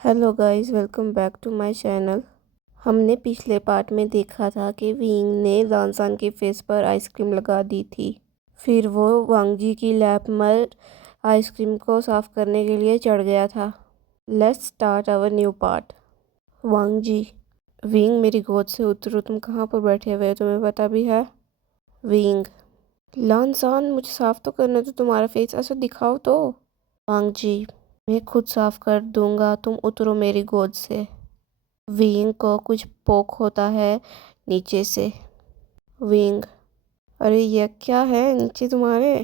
Hello guys, welcome back to my channel. हमने पिछले part में देखा था कि विंग ने लॉन्सान के फेस पर आइसक्रीम लगा दी थी। फिर वो वांग जी की लैब में आइसक्रीम को साफ करने के लिए चढ़ गया था। Let's start our new part. Wang ji, Wing मेरी गोद से उतरो। तुम कहाँ पर बैठे हुए हो, तुम्हें पता भी है? विंग, लॉन्सान मुझे साफ तो करने दो, तुम्हारा फेस ऐसा दिखाओ तो। वांग जी, मैं खुद साफ कर दूंगा, तुम उतरो मेरी गोद से। विंग को कुछ पोक होता है नीचे से। विंग, अरे यह क्या है नीचे तुम्हारे?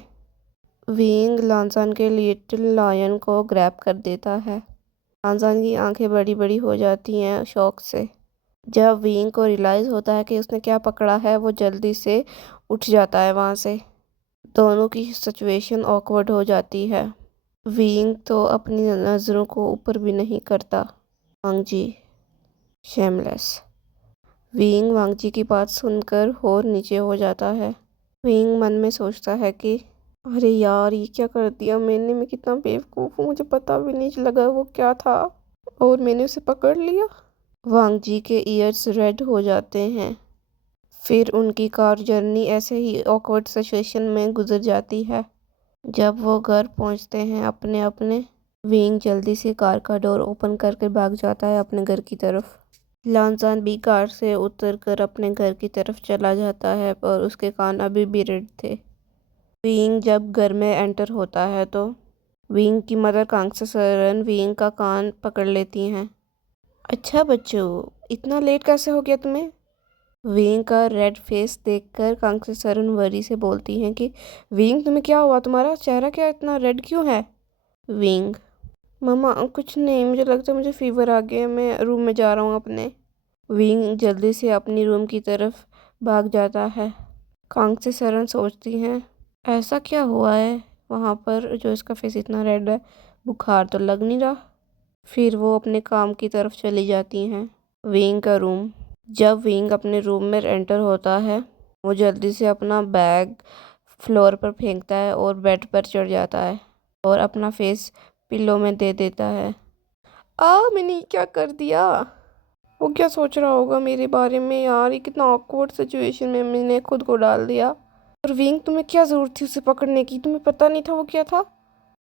विंग लॉन्सान के लिटिल लायन को ग्रैब कर देता है। लॉन्सान की आंखें बड़ी बड़ी हो जाती हैं शौक से। जब विंग को रियलाइज़ होता है कि उसने क्या पकड़ा है, वो जल्दी से उठ जाता है वहाँ से। दोनों की सिचुएशन ऑकवर्ड हो जाती है। विंग तो अपनी नज़रों को ऊपर भी नहीं करता। वांग जी, शेमलेस। विंग वांगजी की बात सुनकर और नीचे हो जाता है। विंग मन में सोचता है कि अरे यार, ये क्या कर दिया मैंने, मैं कितना बेवकूफ़ हूँ, मुझे पता भी नहीं लगा वो क्या था और मैंने उसे पकड़ लिया। वांगजी के ईयर्स रेड हो जाते हैं। फिर उनकी कार जर्नी ऐसे ही ऑकवर्ड सिचुएशन में गुजर जाती है। जब वो घर पहुंचते हैं अपने अपने, विंग जल्दी से कार का डोर ओपन करके भाग जाता है अपने घर की तरफ। लॉन्सान भी कार से उतरकर अपने घर की तरफ चला जाता है, पर उसके कान अभी भी रेड थे। विंग जब घर में एंटर होता है तो विंग की मदर कांगसेसरन विंग का कान पकड़ लेती हैं। अच्छा बच्चों, इतना लेट कैसे हो गया तुम्हें? विंग का रेड फेस देखकर कांगसेसरन वरी से बोलती हैं कि विंग, तुम्हें क्या हुआ? तुम्हारा चेहरा क्या इतना रेड क्यों है? विंग, मम्मा कुछ नहीं, मुझे लगता है मुझे फीवर आ गया, मैं रूम में जा रहा हूँ अपने। विंग जल्दी से अपनी रूम की तरफ भाग जाता है। कांगसेसरन सोचती हैं, ऐसा क्या हुआ है वहाँ पर जो इसका फेस इतना रेड है? बुखार तो लग नहीं रहा। फिर वो अपने काम की तरफ चली जाती हैं। विंग का रूम। जब विंग अपने रूम में एंटर होता है, वो जल्दी से अपना बैग फ्लोर पर फेंकता है और बेड पर चढ़ जाता है और अपना फेस पिल्लो में दे देता है। मैंने ये क्या कर दिया? वो क्या सोच रहा होगा मेरे बारे में यार, ये कितना ऑकवर्ड सिचुएशन में मैंने खुद को डाल दिया। और विंग, तुम्हें क्या ज़रूरत थी उसे पकड़ने की? तुम्हें पता नहीं था वो क्या था?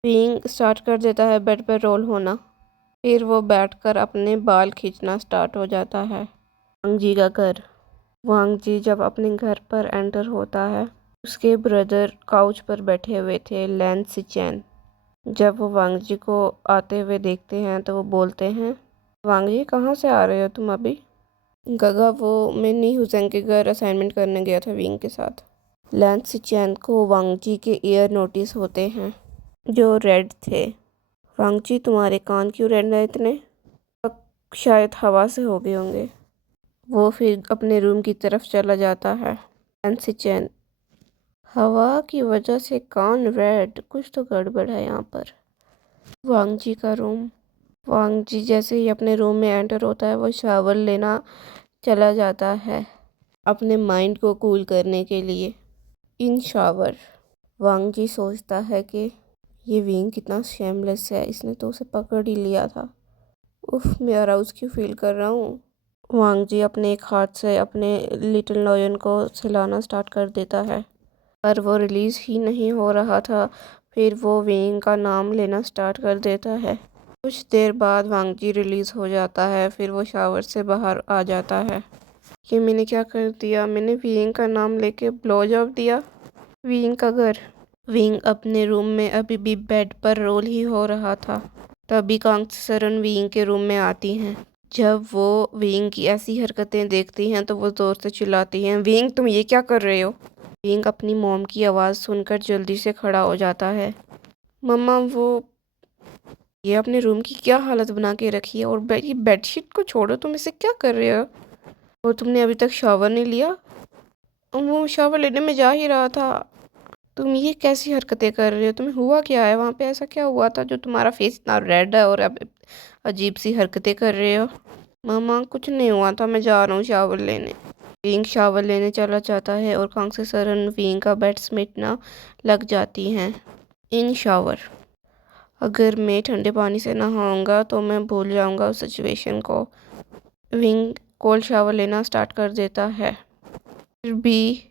विंग स्टार्ट कर देता है बेड पर रोल होना। फिर वो बैठकर अपने बाल खींचना स्टार्ट हो जाता है। वांग जी का घर। वांग जी जब अपने घर पर एंटर होता है, उसके ब्रदर काउच पर बैठे हुए थे, लैन सिचैन। जब वो वांग जी को आते हुए देखते हैं तो वो बोलते हैं, वांग जी कहाँ से आ रहे हो तुम अभी? गगा, वो मैं नी हुसैन के घर असाइनमेंट करने गया था विंग के साथ। लैंस सिचैन को वांग जी के ईयर नोटिस होते हैं जो रेड थे। वांग जी, तुम्हारे कान क्यों रेड है इतने? शायद हवा से हो गए होंगे। वो फिर अपने रूम की तरफ चला जाता है। लैंस सिचैन, हवा की वजह से कान रेड, कुछ तो गड़बड़ है यहाँ पर। वांग जी का रूम। वांग जी जैसे ही अपने रूम में एंटर होता है, वो शावर लेना चला जाता है अपने माइंड को कूल करने के लिए। इन शावर। वांग जी सोचता है कि ये विंग कितना शेमलेस है, इसने तो उसे पकड़ ही लिया था। उफ, मैं अराउज क्यों फील कर रहा हूँ। वांग जी अपने एक हाथ से अपने लिटिल लॉयन को सिलाना स्टार्ट कर देता है, पर वो रिलीज़ ही नहीं हो रहा था। फिर वो विंग का नाम लेना स्टार्ट कर देता है। कुछ देर बाद वांग जी रिलीज़ हो जाता है। फिर वो शावर से बाहर आ जाता है। कि मैंने क्या कर दिया? मैंने विंग का नाम लेके ब्लो जॉब दिया। विंग का घर। विंग अपने रूम में अभी भी बेड पर रोल ही हो रहा था। तभी कांगसेसरन विंग के रूम में आती हैं। जब वो विंग की ऐसी हरकतें देखती हैं तो वो ज़ोर से चिल्लाती हैं, विंग तुम ये क्या कर रहे हो? विंग अपनी मॉम की आवाज़ सुनकर जल्दी से खड़ा हो जाता है। मम्मा, वो ये अपने रूम की क्या हालत बना के रखी है, और ये बेडशीट को छोड़ो, तुम इसे क्या कर रहे हो? और तुमने अभी तक शावर नहीं लिया? वो शावर लेने में जा ही रहा था। तुम ये कैसी हरकतें कर रहे हो? तुम्हें हुआ क्या है वहाँ पे? ऐसा क्या हुआ था जो तुम्हारा फेस इतना रेड है और अब अजीब सी हरकतें कर रहे हो? मामा, कुछ नहीं हुआ था, मैं जा रहा हूँ शावर लेने। विंग शावर लेने चला जाता है और कांगसेसरन विंग का बेड समेटना लग जाती हैं। इन शावर। अगर मैं ठंडे पानी से नहाऊंगा तो मैं भूल जाऊंगा उस सिचुएशन को। विंग कोल्ड शावर लेना स्टार्ट कर देता है। फिर भी